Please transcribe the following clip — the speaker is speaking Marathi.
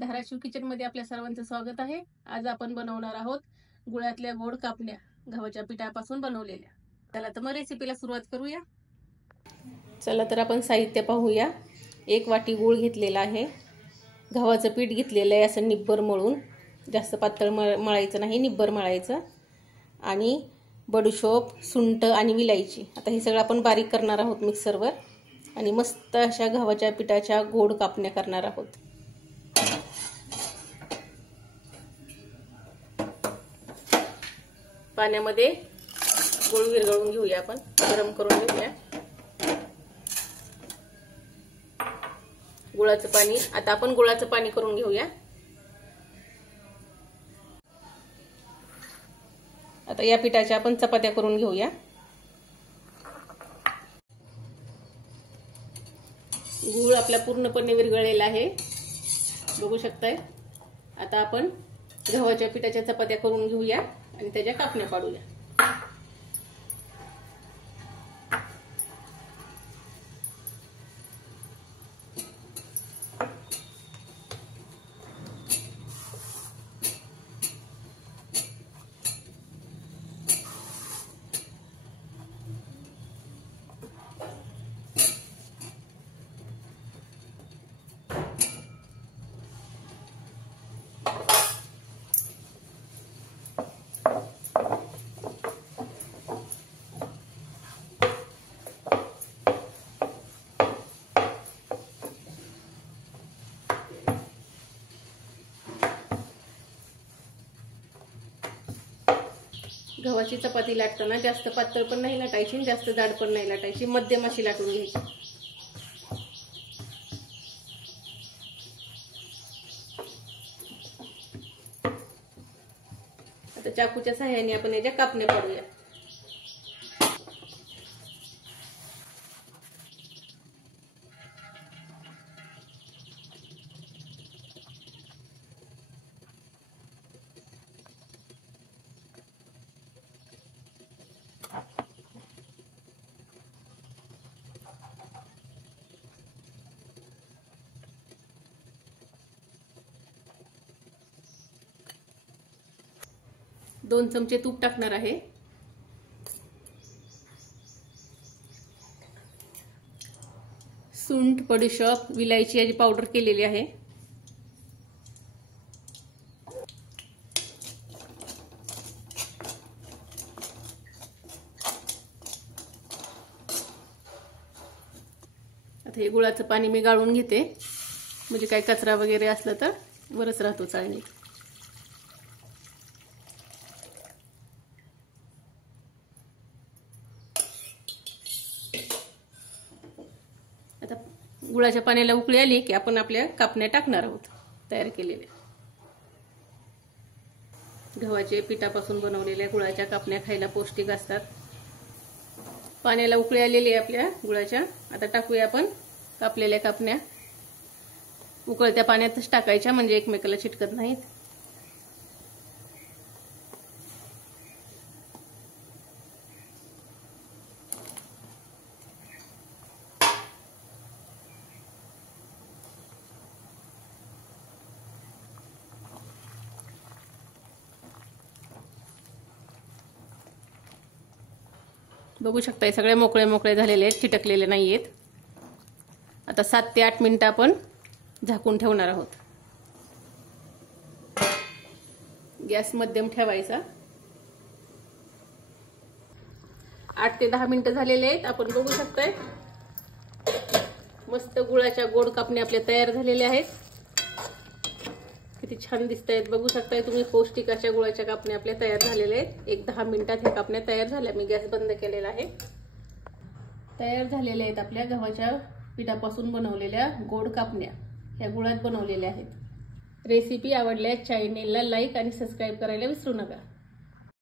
धाराशिव किचन मध्ये आपल्या सर्वांचं स्वागत आहे। आज आपण बनवणार आहोत गुळातल्या गोड कापण्या, गव्हाच्या पिठापासून बनवलेल्या। चला तर मग रेसिपीला सुरुवात करूया। चला तर आपण साहित्य पाहूया। 1 वाटी गूळ घेतलेला आहे, गव्हाचं पीठ घेतलेलं आहे असं निब्बर मळून, जास्त पातळ मळायचं नाही, निब्बर मळायचं, आणि बडीशोप, सुंठ आणि विलायची। आता हे सगळं आपण बारीक करणार आहोत मिक्सरवर आणि मस्त अशा गव्हाच्या पिठाच्या गोड कापण्या करणार आहोत। पाण्यामध्ये गूळ विरघळून घेऊया, आपण गरम करून घेऊया गुळाचं पाणी। आता आपण गुळाचं पाणी करून घेऊया। आता या पिठाच्या आपण चपात्या करून घेऊया। गूळ आपला पूर्णपणे विरघळलेला आहे, बघू शकताय। आता आपण गव्हाच्या पिठाच्या चपात्या करून घेऊया आणि त्याच्या कापण्या पाडूया। गव्हाची चपाती लाटताना जास्त पातळ पण नाही लाटायची, जास्त जाड पण नाही लाटायची, मध्यम अशी लाटून घ्यायची। आता चाकूच्या सहाय्याने आपण याच्या कापण्या पाडूया। दोन चमचे तूप टाकणार आहे। सुंठ, बडीशोप, विलायची याची पावडर केलेली आहे। आता हे गुळाचं पाणी मी गाळून घेते, म्हणजे काही कचरा वगैरे असला तर वरच राहतो चाळणीत। आता गुळाच्या पाण्याला उकळी आली की आपण आपल्या कापण्या टाकणार आहोत तयार केलेल्या। गव्हाच्या पिठापासून बनवलेल्या गुळाच्या कापण्या खायला पौष्टिक असतात। पाण्याला उकळी आलेली आहे आपल्या गुळाच्या। आता टाकूया आपण कापलेल्या कापण्या। उकळत्या पाण्यातच टाकायच्या, म्हणजे एकमेकाला चिटकत नाहीत। बघू शकताय सगळे मोकळे मोकळे झालेले आहेत, चिटकलेले नाहीयेत। आता 7 ते 8 मिनिटं आपण झाकून ठेवणार आहोत। गॅस मध्यम ठेवायचा। 8 ते 10 मिनिटं झालेले आहेत। आपण बघू शकताय मस्त गुळाच्या गोड कापण्या आपल्या तयार झालेल्या आहेत। किती छान दिसतायत, बघू शकताय तुम्ही। पौष्टिक अशा गुळाच्या कापण्या आपल्या तयार झालेल्या आहेत। 1-10 मिनिटात ह्या कापण्या तयार झाल्या। मी गॅस बंद केलेला आहे। तयार झालेल्या आहेत आपल्या गव्हाच्या पिठापासून बनवलेल्या गोड कापण्या, ह्या गुळात बनवलेल्या आहेत। रेसिपी आवडल्यास चॅनेलला लाईक आणि सबस्क्राईब करायला विसरू नका।